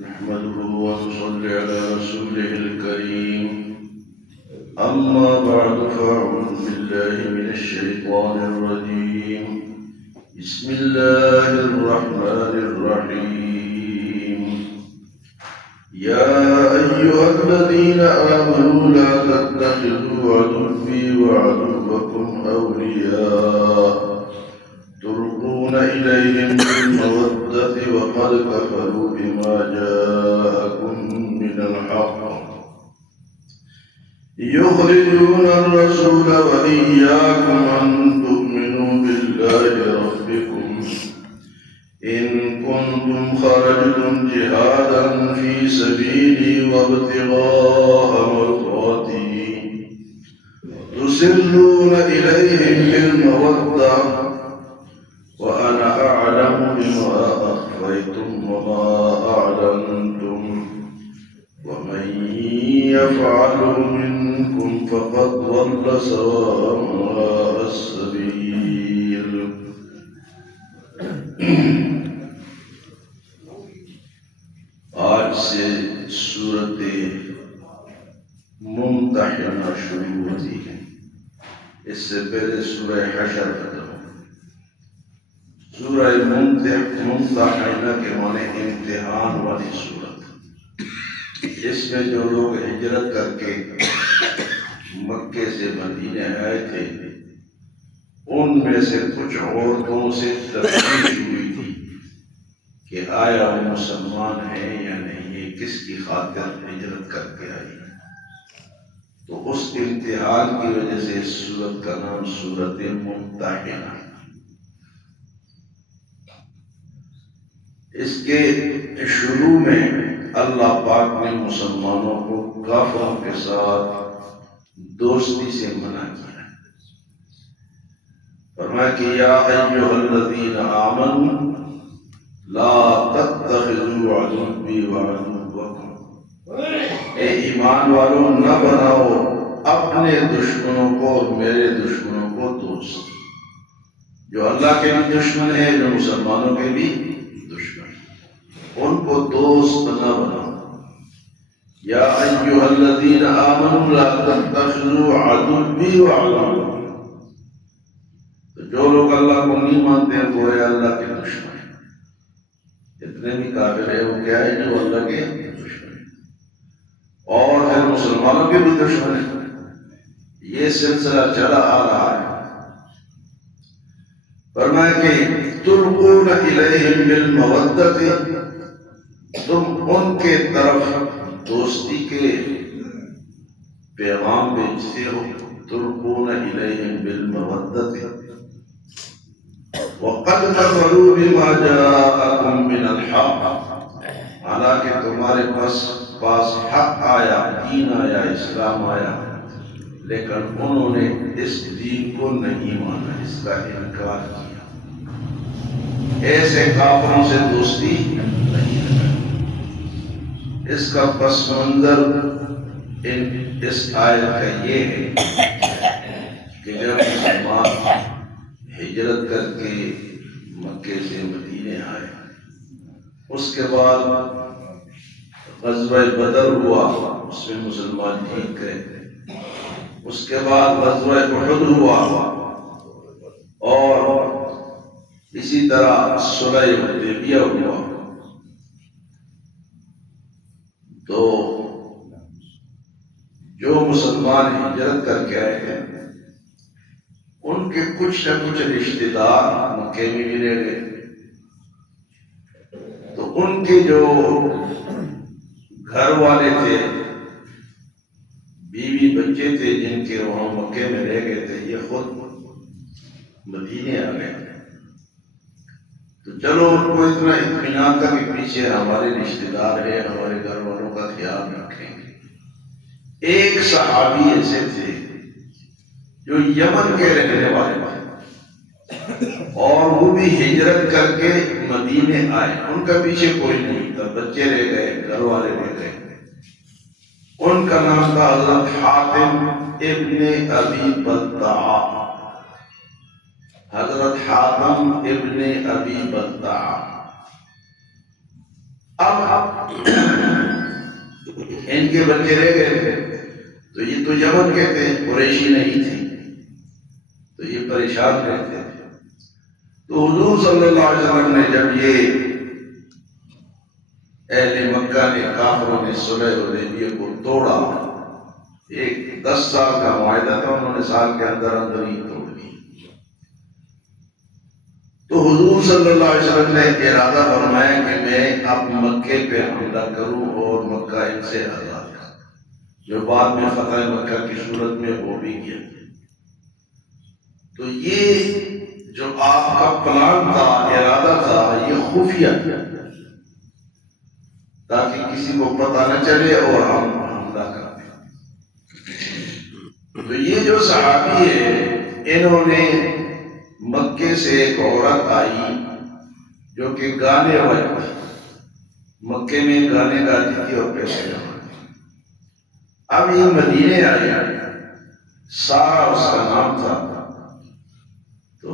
نحمده ونصلي على رسوله الكريم أما بعد فأعوذ بالله من الشيطان الرجيم بسم الله الرحمن الرحيم يا أيها الذين آمنوا لا تتخذوا عدوي وعدوكم أولياء تلقون إليهم بالمودة وقد كفروا بما جاءكم من الحق يخرجون الرسول وإياكم أن تؤمنوا بالله ربكم إن كنتم خرجتم جهادا في سبيلي وابتغاء مرضاتي تسرون إليهم بالمودة وأنا أعلم بما أخفيتم وما أعلنتم ومن يفعله منكم فقد ضل سواء السبيل. آج سے سورت ممتحنہ شروع ہوتی ہے. اس سے پہلے سورہ حشر ختم. سورہ ممتحنہ کے معنی امتحان والی سورت. اس میں جو لوگ ہجرت کر کے مکے سے مدینے آئے تھے ان میں سے کچھ عورتوں سے تفتیش ہوئی تھی کہ آیا وہ مسلمان ہیں یا نہیں, یہ کس کی خاطر ہجرت کر کے آئی. تو اس امتحان کی وجہ سے اس سورت کا نام سورت ممتحنہ. اس کے شروع میں اللہ پاک نے مسلمانوں کو کافروں کے ساتھ دوستی سے منع کیا. فرمایا کہ یا ایھا الذین آمنوا لا تتخذوا عدوی وعدوکم, اے ایمان والوں نہ بناؤ اپنے دشمنوں کو اور میرے دشمنوں کو دوست. جو اللہ کے بھی دشمن ہیں, جو مسلمانوں کے بھی دشمن, ان کو دوست نہ بناؤ. یا ایھا الذین آمنوا لا تتخذوا عدوی وعدوکم. تو جو لوگ اللہ کو نہیں مانتے ہیں وہ ہے اللہ کے دشمن. جتنے بھی کافر ہیں وہ کیا ہے, جو اللہ کے دشمن ہیں, اور پھر مسلمانوں کے بھی دشمن ہیں. یہ سلسلہ چلا آ رہا ہے. فرمایا کہ تلقون الیہم بالمودۃ, تم ان کے طرف دوستی کے پیغام بھیجتے ہو. تلقون الیہم بالمودۃ وقد کفروا بما جاءکم من الحق, حالانکہ تمہارے پاس حق آیا, دین آیا, اسلام آیا, لیکن انہوں نے اس دین کو نہیں مانا, اس کا انکار کیا. ایسے کافروں سے دوستی نہیں ہے. اس کا پس منظر اس آیت کا یہ ہے کہ جب مسلمان ہجرت کر کے مکے سے مدینے آئے, اس کے بعد غزوہ بدر ہوا, اس میں مسلمان جیت گئے. اس کے بعد غزوہ احد ہوا, اور اسی طرح صلح حدیبیہ ہوا. تو جو مسلمان ہجرت کر کے آئے ہیں ان کے کچھ نہ کچھ رشتہ دار مکے میں بھی رہ گئے. تو ان کے جو گھر والے تھے, بیوی بچے تھے جن کے وہاں مکے میں رہ گئے تھے, یہ خود مدینے آ گئے. تو چلو ان کو اتنا اطمینان تھا کہ پیچھے ہمارے رشتہ دار ہیں, ہمارے گھر والوں کا خیال رکھیں گے. ایک صحابی ایسے تھے جو یمن کے رہنے والے تھے, اور وہ بھی ہجرت کر کے مدینے آئے. ان کا پیچھے کوئی نہیں تھا, بچے رہ گئے, گھر والے رہ گئے. ان کا نام تھا حضرت حاتم ابن ابی بلتع. حضرت حاتم ابن ابی بلتع اب ان کے بچے رہ گئے تو یہ تو یمن کے تھے، قریشی نہیں تھے، تو یہ پریشان رہتے تھے۔ تو حضور صلی اللہ علیہ وسلم نے جب یہ اہل مکہ نے، کافروں نے صلح حدیبیہ کو توڑا، ایک 10 سال کا معاہدہ تھا، انہوں نے سال کے اندر اندر ہی توڑ دی، تو حضور صلی اللہ علیہ وسلم نے ارادہ فرمایا کہ میں اب مکے پہ حملہ کروں اور مکہ ان سے آزاد کروں، جو بعد میں فتح مکہ کی صورت میں ہو بھی گیا۔ تو یہ جو آپ کا پلان تھا، ارادہ تھا، یہ خفیہ تھا تاکہ کسی کو پتہ نہ چلے اور ہم حملہ کر دیں۔ تو یہ جو صحابی ہے، انہوں نے مکے سے ایک عورت آئی جو کہ گانے والی تھی، مکے میں گانے گاتی تھی اور پیسے جماتی۔ اب یہ مدینے آئی، سارا اس کا نام تھا، تو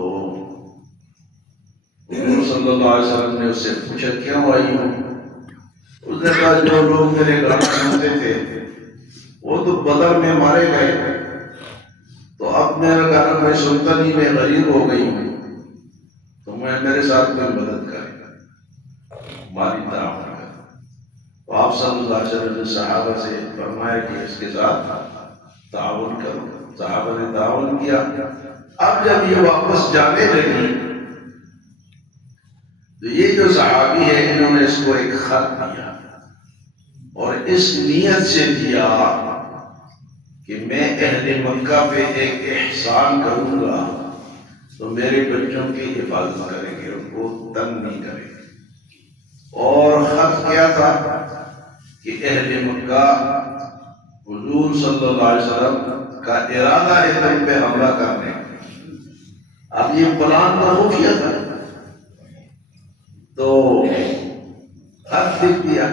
حضور صلی اللہ علیہ وسلم نے اس سے پوچھا کیوں آئی ہوں؟ اس نے کہا جو لوگ میرے گانا سنتے تھے وہ تو بدر میں مارے گئے، تو اب میرا گانا میں سنتا نہیں، میں غریب ہو گئی ہوں، تو میں میرے ساتھ کوئی مدد کرے گا، مالی تعاون کرے۔ تو آپ صلی اللہ علیہ وسلم نے صحابہ سے فرمایا کہ اس کے ساتھ تعاون کرو، صحابہ نے تعاون کیا۔ اب جب یہ واپس جانے لگی تو یہ جو صحابی ہے، انہوں نے اس کو ایک خط دیا اور اس نیت سے دیا کہ میں اہل مکہ پہ ایک احسان کروں گا تو میرے بچوں کی حفاظت کریں گے، ان کو تنگ نہیں کریں گے۔ اور خط کیا تھا کہ اہل مکہ حضور صلی اللہ علیہ وسلم کا ارادہ ہے تم پہ حملہ کرنے کا۔ اب یہ پلان تو خفیہ تھا، تو خط لکھ دیا،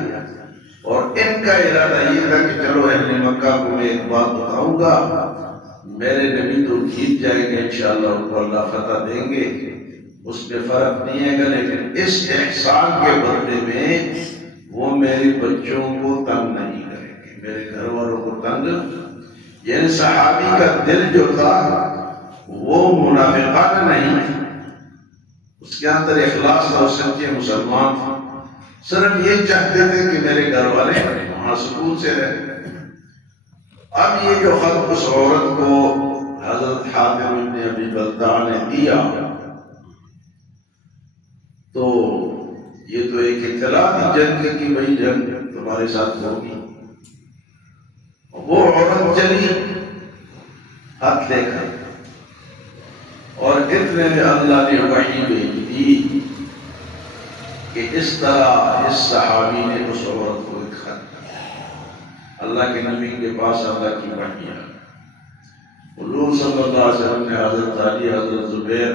اور ان کا ارادہ یہ تھا کہ چلو اہل مکہ کو میں ایک بات بتاؤں گا، میرے نبی تو جیت جائیں گے انشاءاللہ، ان کو اللہ فتح دیں گے، اس پہ فرق نہیں ہے گا، لیکن اس احسان کے بدلے میں وہ میرے بچوں کو تنگ نہیں کریں گے، میرے گھر والوں کو تنگ۔ یعنی صحابی کا دل جو تھا وہ منافقانہ نہیں تھا، اس کے اندر اخلاص تھا، سچے مسلمان تھے، صرف یہ چاہتے تھے کہ میرے گھر والے وہاں سکون سے رہیں۔ اب یہ جو خط اس عورت کو حضرت حاتم بن ابی بلتع نے دیا، تو یہ تو ایک اطلاع تھی جنگ کی، بھئی جنگ تمہارے ساتھ ہوگی۔ وہ عورت چلی ہاتھ لے کر، اور اتنے میں اللہ نے وحی بھیج دی کہ اس طرح اس صحابی نے اس عورت کو ایک خط دیا۔ اللہ کے نبی کے پاس اللہ کی وحی ہے، حضور صلی اللہ علیہ وسلم نے حضرت علی، حضرت زبیر،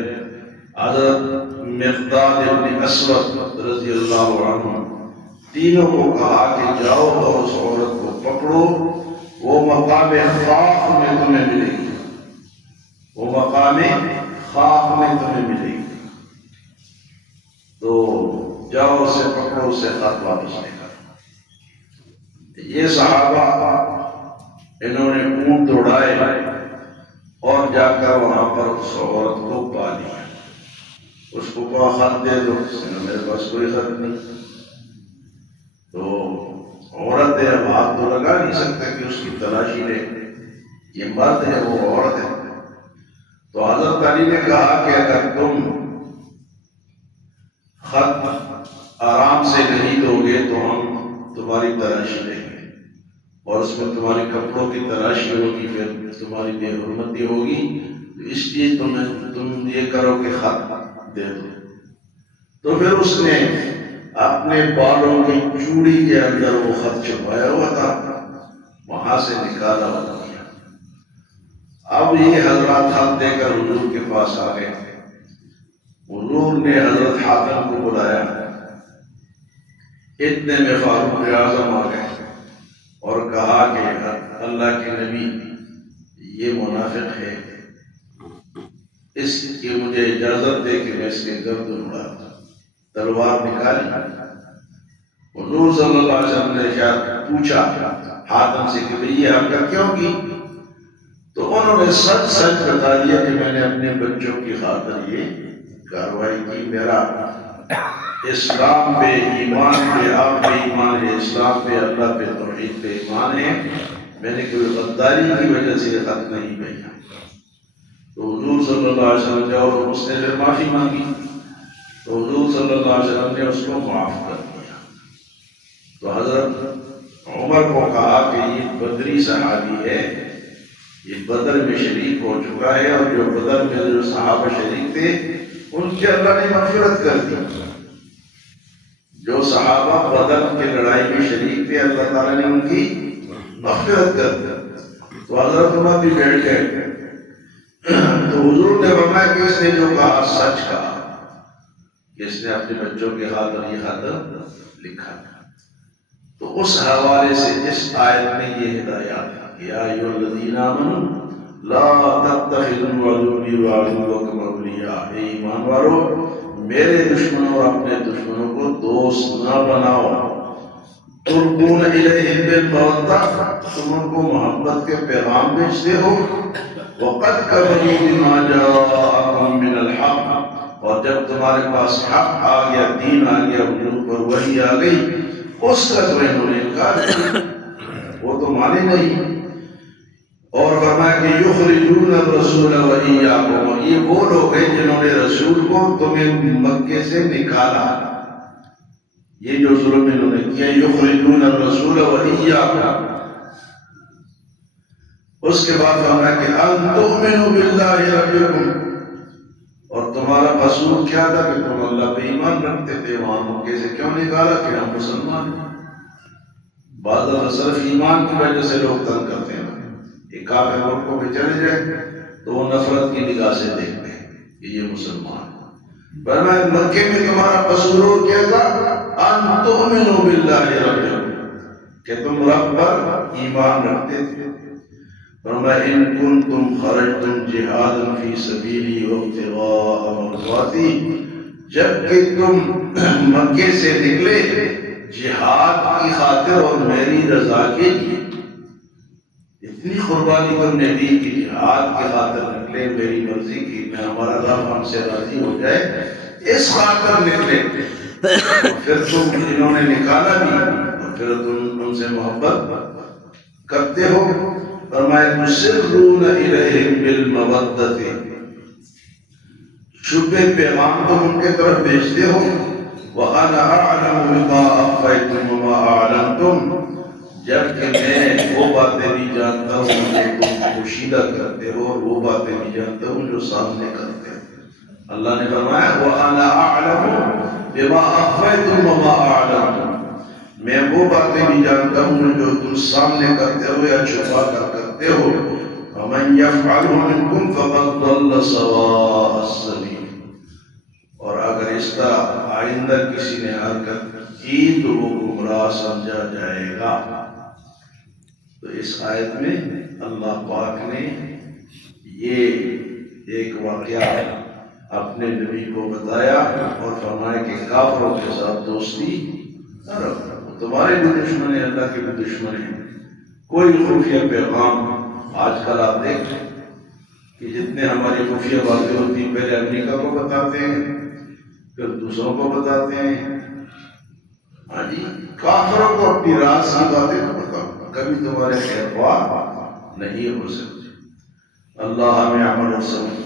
حضرت مقداد ابن اسود رضی اللہ عنہ تینوں کو کہا کہ جاؤ اور اس عورت کو پکڑو، وہ مقام خاف میں تمہیں ملے گی، وہ مقام خاف میں تمہیں ملے گی، تو جاؤ اسے پکڑو، اسے خط واپس لے کر۔ یہ صحابہ انہوں نے اونٹ دوڑائے اور جا کر وہاں پر اس عورت کو پا لیا، اس کو کہا خط دے دو، اس نے میرے پاس کوئی خط نہیں۔ تو عورت ہے، اب ہاتھ تو لگا نہیں سکتے کہ اس کی تلاشی لے، یہ مرد ہے وہ عورت ہے۔ تو حضرت علی نے کہا کہ اگر تم خط آرام سے نہیں دو گے تو ہم تمہاری تلاشی لیں گے، اور اس میں تمہارے کپڑوں کی تلاشی ہوگی، پھر تمہاری بے حرمتی ہوگی، اس لیے تم یہ کرو کہ خط دے دو۔ تو پھر اس نے اپنے بالوں کی چوڑی کے اندر وہ خط چھپایا ہوا تھا، وہاں سے نکالا ہوا کیا۔ اب یہ حضرات خط دے کر حضور کے پاس آ گئے تھے، حضور نے حضرت حاتم کو بلایا، اتنے میں فاروق اعظم آ گئے اور کہا کہ اللہ کے نبی یہ منافق ہے، اس کی مجھے اجازت دے کہ میں اس کے گردن اڑا دوں۔ تلوار نکالی، حضور صلی اللہ علیہ وسلم نے شاید پوچھا حاتم سے کہ بھئی یہ حرکت کیوں کی؟ تو انہوں نے سچ سچ بتا دیا کہ میں نے اپنے بچوں کی خاطر یہ کارروائی کی، میرا اسلام پہ ایمان پہ، آپ پہ ایمان ہے، اسلام پہ، اللہ پہ، توحید پہ ایمان ہے، میں نے کوئی غداری کی وجہ سے یہ خط نہیں بھیجا۔ تو حضور صلی اللہ علیہ وسلم جب اس نے پھر معافی مانگی تو حضور صلی اللہ علیہ وسلم نے اس کو معاف کر دیا۔ تو حضرت عمر کو کہا کہ یہ بدری صحابی ہے، یہ بدر میں شریک ہو چکا ہے، اور جو بدر میں جو صحابہ شریک تھے ان کی اللہ نے مغفرت کر دی۔ جو صحابہ بدر کی لڑائی میں شریک تھے اللہ تعالیٰ نے ان کی مغفرت کر دی۔ تو حضرت عمر بھی بیٹھ گئے۔ تو حضور نے فرمایا کہ اس نے جو کہا سچ کہا، اس نے اپنے بچوں کے خاطر یہ خط لکھا۔ تو اس حوالے سے اس آیت میں یہ ہدایات ہے، یا ایھا الذین آمنوا لا تتخذوا عدوی وعدوکم اولیاء، اے ایمان والو میرے دشمنوں اور اپنے دشمنوں کو دوست نہ بناؤ۔ تلقون الیہم بالمودہ، تم ان کو محبت کے پیغام بھیجتے ہو۔ وقد کفروا بما جاءکم من الحق، اور جب تمہارے پاس حق آ گیا، دین آ گیا، حضور پر وحی آ گئی، اس کا تو انہوں نے انکار کیا، وہ تو مانے نہیں۔ اور فرمایا کہ یخرجون الرسول وایاکم، اور یہ وہ لوگ ہیں جنہوں نے رسول کو تمہیں مکے سے نکالا۔ یہ جو ظلم انہوں نے کیا، یخرجون الرسول وایاکم۔ اس کے بعد فرمایا کہ ان تؤمنوا باللہ ربکم، اور تمہارا قصور کیا تھا کہ تم اللہ پہ ایمان رکھتے تھے، وہاں مکے سے کیوں نکالا کہ ہم مسلمان ہیں۔ بعض دفعہ صرف ایمان کی وجہ سے لوگ تنگ کرتے ہیں، ایک کافر ملکوں میں چلے جائے تو وہ نفرت کی نگاہ سے دیکھتے ہیں کہ یہ مسلمان ہے۔ فرمایا مکے میں تمہارا قصور کیا تھا، ان تؤمنوا باللہ ربکم، کہ تم رب پر ایمان رکھتے تھے۔ فرمایا ان کنتم خرجتم جہادا فی سبیلی وابتغاء مرضاتی، جب کہ تم مکے سے نکلے جہاد کی خاطر اور میری رضا کے لیے، اتنی قربانی تم نے دی کہ جہاد کی خاطر نکلے، میری مرضی کی، میں ہمارا رب ہم سے راضی ہو جائے، اس خاطر نکلے، پھر تم انہوں نے نکالا بھی اور پھر تم ان سے محبت کرتے ہو۔ فرمایا تسرون الیہم بالمودۃ، چھپے پیغام تم ان کے طرف بھیجتے ہو۔ وَأَنَا أَعْلَمُ بِمَا أَخْفَيْتُمْ وَمَا أَعْلَنْتُمْ، جبکہ میں وہ باتیں بھی جانتا ہوں جو تم پوشیدہ کرتے ہو، اور وہ باتیں بھی جانتا ہوں جو سامنے کرتے ہو۔ اللہ نے فرمایا وَأَنَا أَعْلَمُ بِمَا أَخْفَيْتُمْ وَمَا أَعْلَنْتُمْ، میں وہ باتیں بھی جانتا ہوں جو تم سامنے کرتے ہو یا چھپا کر کرتے ہو۔ وَمَنْ يَفْعَلْهُ مِنْكُمْ فَقَدْ ضَلَّ سَوَاءَ السَّبِيلِ، اور اگر اس طرح آئندہ کسی نے حرکت کی تو وہ گمراہ سمجھا جائے گا۔ تو اس آیت میں اللہ پاک نے یہ ایک واقعہ اپنے نبی کو بتایا اور فرمایا کہ کافروں کے ساتھ دوستی نہ رکھو، تمہارے بھی دشمن ہیں، اللہ کے بھی دشمن ہیں۔ کوئی خفیہ پیغام، آج کل آپ دیکھیں کہ جتنے ہماری خفیہ باتیں ہوتی ہیں، پہلے امریکہ کو بتاتے ہیں، پھر دوسروں کو بتاتے ہیں۔ ہاں جی، کافروں کو اپنی راز کی باتیں نہ بتاؤ، کبھی تمہارے خیر خواہ نہیں ہو سکتے۔ اللہ ہمیں عمل و سمجھ